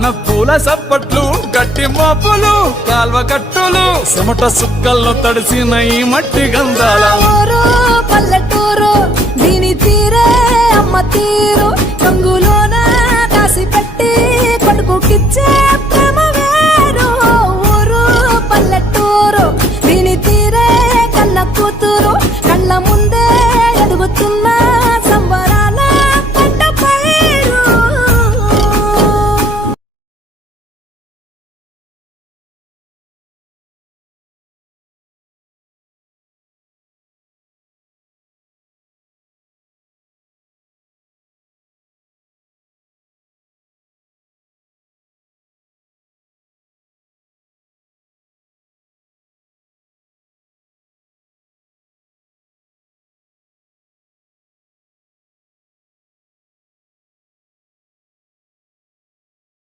కన్న పూల సప్పట్లు గట్టి మోపులు కాల్వ కట్టులు చెమట సుక్కల్లో తడిసిన ఈ మట్టి గంధాల ఊరు పల్లెటూరు దీని తీరే అమ్మ తీరు కంగులోన కాసి పెట్టి కొడుకుకిచ్చే